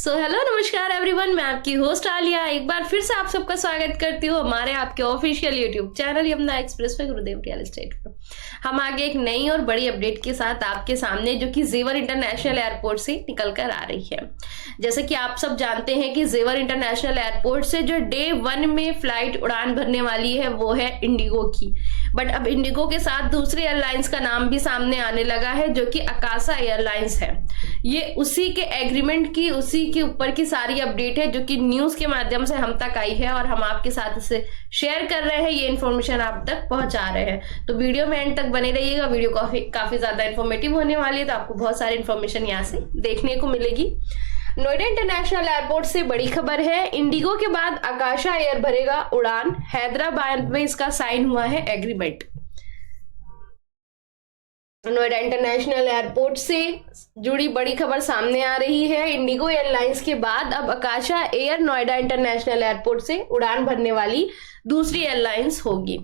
Hello नमस्कार everyone, मैं आपकी होस्ट आलिया एक बार फिर से आप सबका स्वागत करती हूँ हमारे आपके official YouTube channel Yamuna express पे गुरुदेव रियल एस्टेट पे। हम आगे एक नई और बड़ी अपडेट के साथ आपके सामने, जो कि जेवर इंटरनेशनल एयरपोर्ट से निकल कर आ रही है। जैसे कि आप सब जानते हैं कि जेवर इंटरनेशनल एयरपोर्ट से जो डे 1 में फ्लाइट उड़ान भरने वाली है वो है इंडिगो की। बट अब इंडिगो के साथ दूसरी एयरलाइंस का नाम भी सामने आने लगा है, जो कि अकाशा एयरलाइंस है। ये उसी के एग्रीमेंट की, उसी के ऊपर की सारी अपडेट है, जो कि न्यूज के माध्यम से हम तक आई है और हम आपके साथ इसे शेयर कर रहे हैं, ये इन्फॉर्मेशन आप तक पहुंचा रहे हैं। तो वीडियो में एंड तक बने रहिएगा, वीडियो काफी ज्यादा इन्फॉर्मेटिव होने वाली है, तो आपको बहुत सारी इन्फॉर्मेशन यहाँ से देखने को मिलेगी। नोएडा इंटरनेशनल एयरपोर्ट से बड़ी खबर है, इंडिगो के बाद आकाशा एयर भरेगा उड़ान, हैदराबाद में इसका साइन हुआ है एग्रीमेंट। नोएडा इंटरनेशनल एयरपोर्ट से जुड़ी बड़ी खबर सामने आ रही है। इंडिगो एयरलाइंस के बाद अब आकाशा एयर नोएडा इंटरनेशनल एयरपोर्ट से उड़ान भरने वाली दूसरी एयरलाइंस होगी।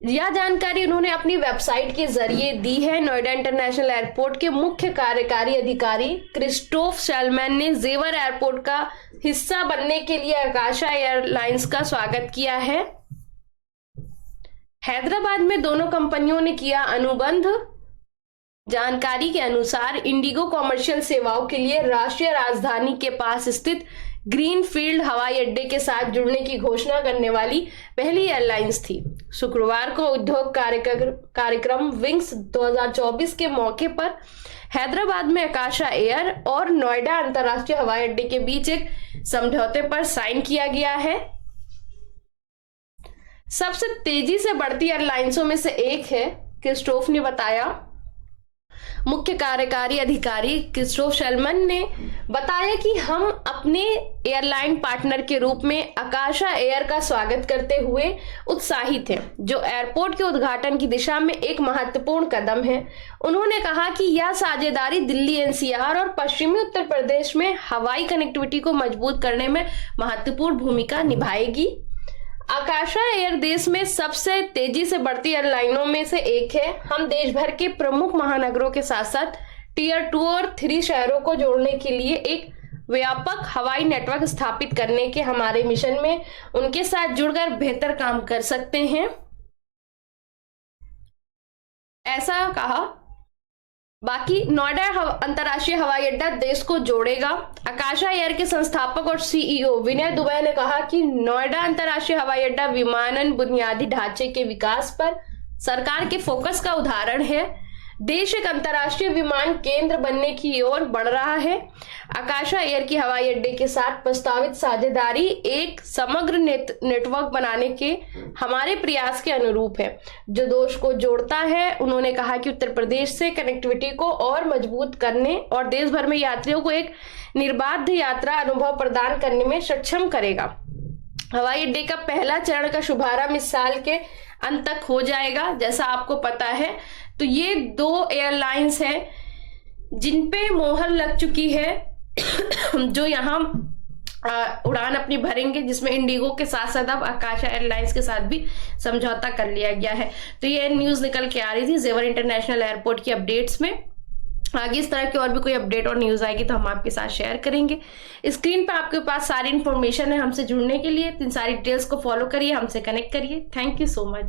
यह जानकारी उन्होंने अपनी वेबसाइट के जरिए दी है। नोएडा इंटरनेशनल एयरपोर्ट के मुख्य कार्यकारी अधिकारी क्रिस्टोफ शेलमैन ने जेवर एयरपोर्ट का हिस्सा बनने के लिए आकाशा एयरलाइंस का स्वागत किया है। हैदराबाद में दोनों कंपनियों ने किया अनुबंध। जानकारी के अनुसार इंडिगो कॉमर्शियल सेवाओं के लिए राष्ट्रीय राजधानी के पास स्थित ग्रीनफील्ड हवाई अड्डे के साथ जुड़ने की घोषणा करने वाली पहली एयरलाइंस थी। शुक्रवार को उद्योग कार्यक्रम विंग्स 2024 के मौके पर हैदराबाद में आकाशा एयर और नोएडा अंतर्राष्ट्रीय हवाई अड्डे के बीच एक समझौते पर साइन किया गया है। सबसे तेजी से बढ़ती एयरलाइंसों में से एक है, क्रिस्टोफ ने बताया। मुख्य कार्यकारी अधिकारी क्रिस्टोफ शेलमैन ने बताया कि हम अपने एयरलाइन पार्टनर के रूप में आकाशा एयर का स्वागत करते हुए उत्साहित हैं, जो एयरपोर्ट के उद्घाटन की दिशा में एक महत्वपूर्ण कदम है। उन्होंने कहा कि यह साझेदारी दिल्ली एनसीआर और पश्चिमी उत्तर प्रदेश में हवाई कनेक्टिविटी को मजबूत करने में महत्वपूर्ण भूमिका निभाएगी। आकाशा एयर देश में सबसे तेजी से बढ़ती एयरलाइनों में से एक है। हम देश भर के प्रमुख महानगरों के साथ साथ टियर 2 और 3 शहरों को जोड़ने के लिए एक व्यापक हवाई नेटवर्क स्थापित करने के हमारे मिशन में उनके साथ जुड़कर बेहतर काम कर सकते हैं, ऐसा कहा। बाकी नोएडा अंतर्राष्ट्रीय हवाई अड्डा देश को जोड़ेगा। आकाशा एयर के संस्थापक और सीईओ विनय दुबे ने कहा कि नोएडा अंतर्राष्ट्रीय हवाई अड्डा विमानन बुनियादी ढांचे के विकास पर सरकार के फोकस का उदाहरण है। देश एक अंतर्राष्ट्रीय विमान केंद्र बनने की ओर बढ़ रहा है। आकाशा एयर की हवाई अड्डे के साथ प्रस्तावित साझेदारी एक समग्र नेटवर्क बनाने के हमारे प्रयास के अनुरूप है, जो देश को जोड़ता है। उन्होंने कहा कि उत्तर प्रदेश से कनेक्टिविटी को और मजबूत करने और देश भर में यात्रियों को एक निर्बाध यात्रा अनुभव प्रदान करने में सक्षम करेगा। हवाई अड्डे का पहला चरण का शुभारंभ इस साल के अंत तक हो जाएगा। जैसा आपको पता है, तो ये 2 एयरलाइंस हैं जिन पे मोहर लग चुकी है, जो यहाँ उड़ान अपनी भरेंगे, जिसमें इंडिगो के साथ साथ अब आकाशा एयरलाइंस के साथ भी समझौता कर लिया गया है। तो ये न्यूज निकल के आ रही थी जेवर इंटरनेशनल एयरपोर्ट की अपडेट्स में। आगे इस तरह की और भी कोई अपडेट और न्यूज आएगी तो हम आपके साथ शेयर करेंगे। स्क्रीन पर आपके पास सारी इन्फॉर्मेशन है हमसे जुड़ने के लिए। इन सारी डिटेल्स को फॉलो करिए, हमसे कनेक्ट करिए। Thank you so much.